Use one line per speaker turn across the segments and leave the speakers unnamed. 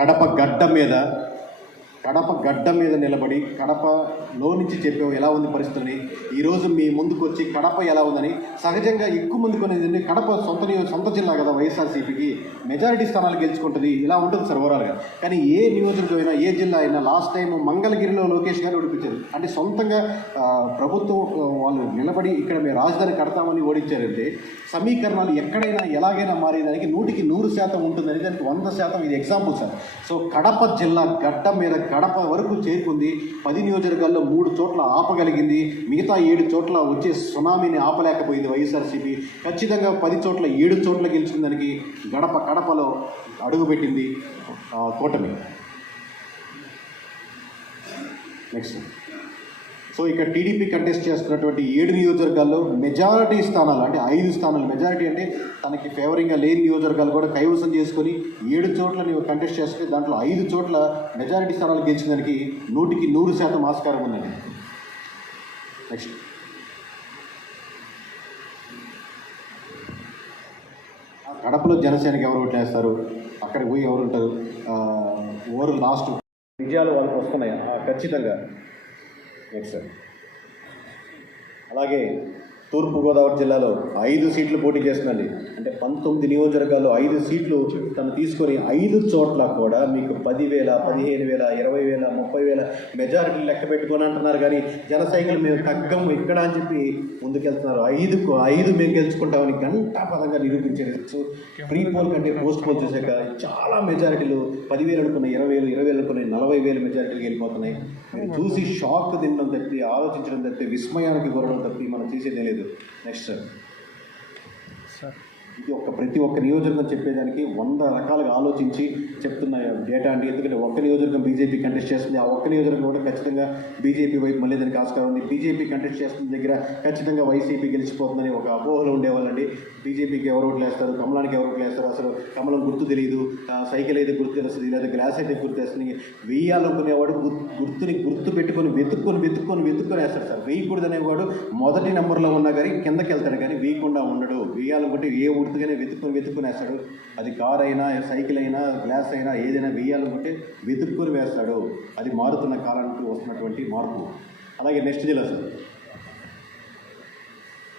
కడప గడ్డ మీద కడప గడ్డ మీద నిలబడి కడపలో నుంచి చెప్పావు ఎలా ఉంది పరిస్థితిని ఈరోజు మీ ముందుకు వచ్చి కడప ఎలా ఉందని సహజంగా ఎక్కువ ముందుకు అనేది కడప సొంత సొంత జిల్లా కదా వైఎస్ఆర్సీపీకి మెజారిటీ స్థానాలు గెలుచుకుంటుంది ఇలా ఉంటుంది సార్ ఓవరాల్గా కానీ ఏ అయినా ఏ జిల్లా అయినా లాస్ట్ టైం మంగళగిరిలో లోకేష్ గారు ఓడిపించారు అంటే సొంతంగా ప్రభుత్వం వాళ్ళు నిలబడి ఇక్కడ మేము రాజధాని కడతామని ఓడించారంటే సమీకరణాలు ఎక్కడైనా ఎలాగైనా మారే దానికి నూటికి నూరు శాతం ఉంటుందని దానికి వంద శాతం ఇది ఎగ్జాంపుల్ సార్ సో కడప జిల్లా గడ్డ మీద గడప వరకు చేరుకుంది పది నియోజకవర్గాల్లో మూడు చోట్ల ఆపగలిగింది మిగతా ఏడు చోట్ల వచ్చే సునామీని ఆపలేకపోయింది వైఎస్ఆర్సీపీ ఖచ్చితంగా పది చోట్ల ఏడు చోట్ల గెలుచుకుందానికి గడప కడపలో అడుగుపెట్టింది కూటమి నెక్స్ట్ సో ఇక్కడ టీడీపీ కంటెస్ట్ చేస్తున్నటువంటి ఏడు నియోజకవర్గాల్లో మెజారిటీ స్థానాలు అంటే ఐదు స్థానాలు మెజారిటీ అంటే తనకి ఫేవరింగ్గా లేని నియోజకవర్గాలు కూడా కైవసం చేసుకొని ఏడు చోట్ల నువ్వు కంటెస్ట్ చేస్తే దాంట్లో ఐదు చోట్ల మెజారిటీ స్థానాలు గెలిచినదానికి నూటికి నూరు శాతం ఆస్కారం ఉందండి నెక్స్ట్ కడపలో జనసేనకి ఎవరు ఓట్లేస్తారు అక్కడికి పోయి ఎవరు ఉంటారు ఓరు లాస్ట్ విజయాలు వాళ్ళకి వస్తున్నాయి ఖచ్చితంగా ఎక్సెల్ అలాగే తూర్పుగోదావరి జిల్లాలో ఐదు సీట్లు పోటీ చేస్తుందండి అంటే పంతొమ్మిది నియోజకవర్గాల్లో ఐదు సీట్లు తను తీసుకొని ఐదు చోట్ల కూడా మీకు పదివేల పదిహేను వేల ఇరవై వేల ముప్పై వేల మెజారిటీ లెక్క పెట్టుకొని అంటున్నారు కానీ జనసైకులు మేము తగ్గం ఇక్కడ అని చెప్పి ముందుకెళ్తున్నారు ఐదుకు ఐదు మేము గెలుచుకుంటామని గంటా పదంగా నిరూపించేయచ్చు ప్రీ పోల్ కంటే పోస్ట్ పోల్ చూసాక చాలా మెజారిటీలు పదివేలు అనుకున్న ఇరవై వేలు ఇరవై వేలు అనుకున్నాయి నలభై వేలు మెజారిటీలు వెళ్ళిపోతున్నాయి మీరు చూసి షాక్ తినడం తప్పి ఆలోచించడం తప్పి విస్మయానికి గురడం తప్పి మనం చేసేదే లేదు నెక్స్ట్ సార్ ఇది ఒక ప్రతి ఒక్క నియోజకవర్గం చెప్పేదానికి వంద రకాలుగా ఆలోచించి చెప్తున్న డేటా అంటే ఎందుకంటే ఒక్క నియోజకవర్గం బీజేపీ కంటెస్ట్ చేస్తుంది ఆ ఒక్క నియోజకవర్గం కూడా ఖచ్చితంగా బీజేపీ వైపు మళ్ళీ దానికి ఆస్కారం ఉంది బీజేపీ కంటెస్ట్ చేస్తున్న దగ్గర ఖచ్చితంగా వైసీపీ గెలిచిపోతుందని ఒక అపోహలు ఉండేవాళ్ళండి బీజేపీకి ఎవరు ఓట్లు వేస్తారు కమలానికి ఎవరు ఓట్లు వేస్తారు అసలు కమలం గుర్తు తెలియదు సైకిల్ అయితే గుర్తు తెలుస్తుంది లేదా గ్లాస్ అయితే గుర్తు వేస్తుంది వేయాలనుకునేవాడు గుర్తుని గుర్తు పెట్టుకొని వెతుక్కొని వెతుక్కొని వెతుక్కొని వేస్తారు సార్ వేయకూడదు అనేవాడు మొదటి నెంబర్లో ఉన్నా కానీ కిందకి వెళ్తాడు కానీ వేయకుండా ఉండడు వేయాలనుకుంటే ఏ ఊరు ముందుగానే వెతుక్కుని వెతుక్కుని వేస్తాడు అది కార్ అయినా సైకిల్ అయినా గ్లాస్ అయినా ఏదైనా వేయాలనుకుంటే వెతుక్కుని వేస్తాడు అది మారుతున్న కాలానికి వస్తున్నటువంటి మార్పు అలాగే నెక్స్ట్ జిల్లా సార్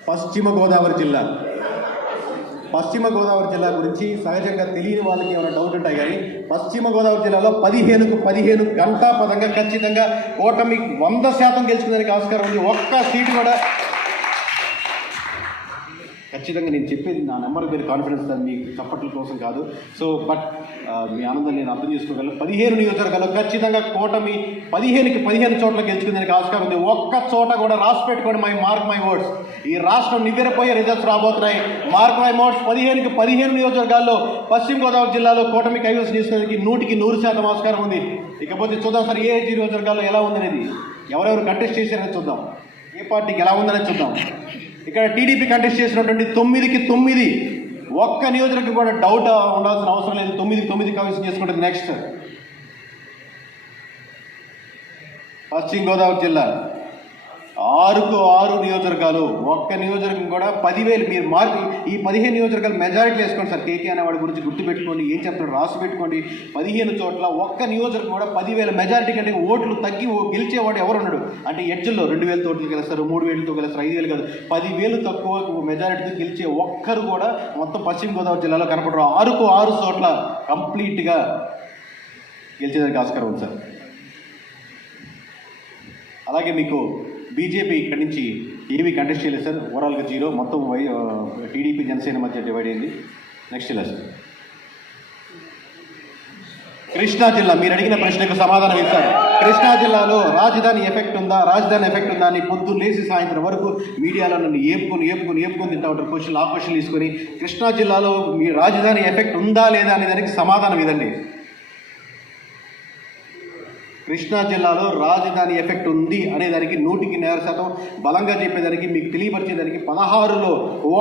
పశ్చిమ గోదావరి జిల్లా పశ్చిమ గోదావరి జిల్లా గురించి సహజంగా తెలియని వాళ్ళకి ఏమైనా డౌట్ ఉంటాయి కానీ పశ్చిమ గోదావరి జిల్లాలో పదిహేనుకు పదిహేను గంటా పదంగా ఖచ్చితంగా ఓటమి వంద శాతం గెలుచుకునే ఆస్కారం ఉంది ఒక్క సీటు కూడా ఖచ్చితంగా నేను చెప్పేది నా నెంబర్ మీరు కాన్ఫిడెన్స్ దాన్ని మీ చప్పట్ల కోసం కాదు సో బట్ మీ ఆనందం నేను అర్థం చేసుకోగలను పదిహేను నియోజకవర్గాలు ఖచ్చితంగా కూటమి పదిహేనుకి పదిహేను చోట్ల గెలుచుకుందానికి ఆస్కారం ఉంది ఒక్క చోట కూడా రాసి పెట్టుకోండి మై మార్క్ మై ఓట్స్ ఈ రాష్ట్రం నివ్వెరపోయే రిజల్ట్స్ రాబోతున్నాయి మార్క్ మై ఓట్స్ పదిహేనుకి పదిహేను నియోజకవర్గాల్లో పశ్చిమ గోదావరి జిల్లాలో కూటమి కైవసం నియోజకవర్గానికి నూటికి నూరు శాతం ఆస్కారం ఉంది ఇకపోతే చూద్దాం సార్ ఏ నియోజకవర్గాల్లో ఎలా ఉందనేది ఎవరెవరు కంటెస్ట్ చేశారని చూద్దాం ఏ పార్టీకి ఎలా ఉందనేది చూద్దాం ఇక్కడ టీడీపీ కంటెస్ట్ చేసినటువంటి తొమ్మిదికి తొమ్మిది ఒక్క నియోజకవర్గం కూడా డౌట్ ఉండాల్సిన అవసరం లేదు తొమ్మిది తొమ్మిది కవరేజ్ చేసుకుంటుంది నెక్స్ట్ పశ్చిమ గోదావరి జిల్లా ఆరుకు ఆరు నియోజకవర్గాలు ఒక్క నియోజకవర్గం కూడా పదివేలు మీరు మార్పు ఈ పదిహేను నియోజకవర్గాలు మెజారిటీ వేసుకోండి సార్ కేకే అనే వాడి గురించి గుర్తుపెట్టుకోండి ఏం చెప్తాడు రాసి పెట్టుకోండి పదిహేను చోట్ల ఒక్క నియోజకవర్గం కూడా పదివేల మెజారిటీ కంటే ఓట్లు తగ్గి గెలిచేవాడు ఎవరు ఉన్నాడు అంటే ఎడ్జల్లో రెండు వేల తోటలు గెలుస్తారు మూడు వేలతో గెలుస్తారు ఐదు వేలు కాదు పదివేలు తక్కువ మెజారిటీతో గెలిచే ఒక్కరు కూడా మొత్తం పశ్చిమ గోదావరి జిల్లాలో కనపడరు ఆరుకు ఆరు చోట్ల కంప్లీట్గా గెలిచేదానికి ఆస్కారం ఉంది సార్ అలాగే మీకు బీజేపీ ఇక్కడి నుంచి ఏమీ కంటెస్ట్ చేయలేదు సార్ ఓవరాల్గా జీరో మొత్తం వై టీడీపీ జనసేన మధ్య డివైడ్ అయింది నెక్స్ట్ ఇలా సార్ కృష్ణా జిల్లా మీరు అడిగిన ప్రశ్నకు సమాధానం ఇస్తారు కృష్ణా జిల్లాలో రాజధాని ఎఫెక్ట్ ఉందా రాజధాని ఎఫెక్ట్ ఉందా అని పొద్దున్న లేచి సాయంత్రం వరకు మీడియాలో నన్ను ఏపుకొని ఏపుకొని ఏపుకొని తింటా ఉంటారు క్వశ్చన్లు ఆ క్వశ్చన్లు తీసుకొని కృష్ణా జిల్లాలో మీ రాజధాని ఎఫెక్ట్ ఉందా లేదా అనే దానికి సమాధానం ఇదండి కృష్ణా జిల్లాలో రాజధాని ఎఫెక్ట్ ఉంది అనేదానికి నూటికి నేర శాతం బలంగా చెప్పేదానికి మీకు తెలియపరిచేదానికి పదహారులో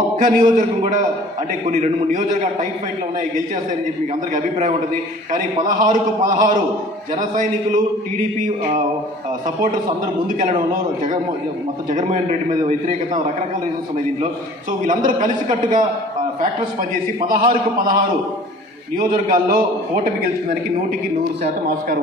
ఒక్క నియోజకవర్గం కూడా అంటే కొన్ని రెండు మూడు నియోజకవర్గాలు టైట్ ఫైట్లో ఉన్నాయి గెలిచేస్తాయని చెప్పి మీకు అందరికీ అభిప్రాయం ఉంటుంది కానీ పదహారుకు పదహారు జన సైనికులు టీడీపీ సపోర్టర్స్ అందరూ ముందుకెళ్లడంలో జగన్ మొత్తం జగన్మోహన్ రెడ్డి మీద వ్యతిరేకత రకరకాల రీజన్స్ ఉన్నాయి దీంట్లో సో వీళ్ళందరూ కలిసికట్టుగా ఫ్యాక్టర్స్ పనిచేసి పదహారుకు పదహారు నియోజకవర్గాల్లో ఓటమి దానికి నూటికి నూరు శాతం ఆస్కారం